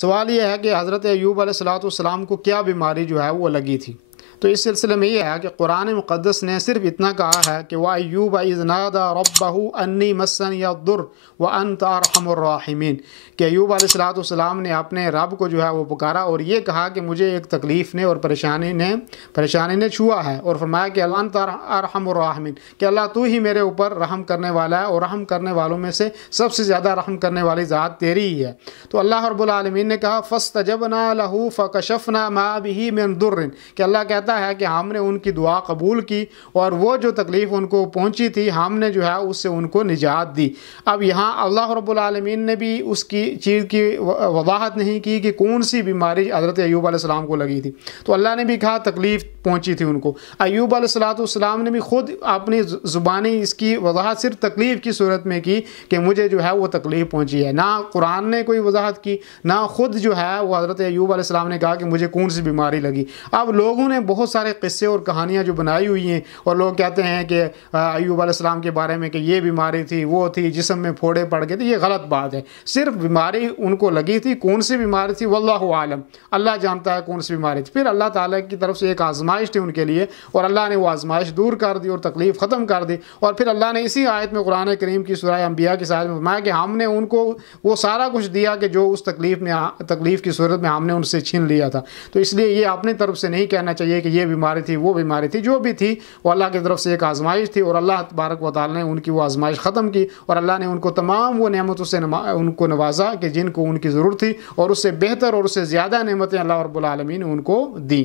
سوال یہ ہے کہ حضرت ایوب علیہ السلام کو کیا بیماری جو ہے وہ لگی تھی؟ تو اس سلسلے میں یہ ہے کہ قرآن مقدس نے صرف اتنا کہا ہے کہ وَأَيُّوبَ إِذْ نَادَى رَبَّهُ أَنِّي مَسَّنِيَ الضُّرُّ وَأَنْتَ أَرْحَمُ الرَّاحِمِينَ کہ ایوب علیہ السلام نے اپنے رب کو جو ہے وہ پکارا اور یہ کہا کہ مجھے ایک تکلیف نے اور پریشانی نے چھوا ہے، اور فرمایا کہ انت ارحم الراحمین کہ اللہ تو ہی میرے اوپر رحم کرنے والا ہے، اور رحم کرنے والوں میں سے سب سے زیادہ رحم کرنے والی ذات تیری ہی ہے۔ تو اللہ رب العالمین نے کہا فَاسْتَجَبْنَا لَهُ فَكَشَفْنَا مَا بِهِ مِن ضُرٍّ کہ اللہ کہتا ہے کہ ہم نے ان کی دعا قبول کی اور وہ جو تکلیف ان کو پہنچی تھی ہم نے جو ہے اس سے ان کو نجات دی۔ اب یہاں اللہ رب العالمین نے بھی اس کی چیز کی وضاحت نہیں کی کہ کون سی بیماری حضرت ایوب علیہ السلام کو لگی تھی، تو اللہ نے بھی کہا تکلیف پہنچی تھی ان کو۔ ایوب علیہ السلام نے بھی خود اپنی زبانی اس کی وضاحت صرف تکلیف کی صورت میں کی کہ مجھے جو ہے وہ تکلیف پہنچی ہے، نہ قرآن نے کوئی وضاحت کی، نہ خود جو ہے وہ حضرت ایوب علیہ السلام نے کہا کہ مجھے کون سی بیماری لگی۔ اب لوگوں نے بہت سارے قصے اور کہانیاں جو بنائی ہوئی ہیں، اور لوگ کہتے ہیں کہ ایوب علیہ السلام کے بارے میں کہ یہ بیماری تھی، وہ تھی، جسم میں پھوڑے پڑ گئے تھے، یہ غلط بات ہے۔ صرف بیماری ان کو لگی تھی، کون سی بیماری تھی واللہ عالم، اللہ جانتا ہے کون سی بیماری تھی۔ پھر اللہ تعالیٰ کی طرف سے ایک آزمائش تھی ان کے لیے، اور اللہ نے وہ آزمائش دور کر دی اور تکلیف ختم کر دی، اور پھر اللہ نے اسی آیت میں قرآن کریم کی سورہ انبیاء کی آیت میں فرمایا کہ ہم نے ان کو وہ سارا کچھ دیا کہ جو اس تکلیف کی صورت میں ہم نے ان سے چھین لیا تھا۔ تو اس لیے یہ اپنی طرف سے نہیں کہنا چاہیے کہ یہ بیماری تھی، وہ بیماری تھی، جو بھی تھی وہ اللہ کی طرف سے ایک آزمائش تھی، اور اللہ تبارک و تعالیٰ نے ان کی وہ آزمائش ختم کی، اور اللہ نے ان کو تمام وہ نعمتوں سے ان کو نوازا کہ جن کو ان کی ضرورت تھی، اور اس سے بہتر اور اس سے زیادہ نعمتیں اللہ رب العالمین نے ان کو دی۔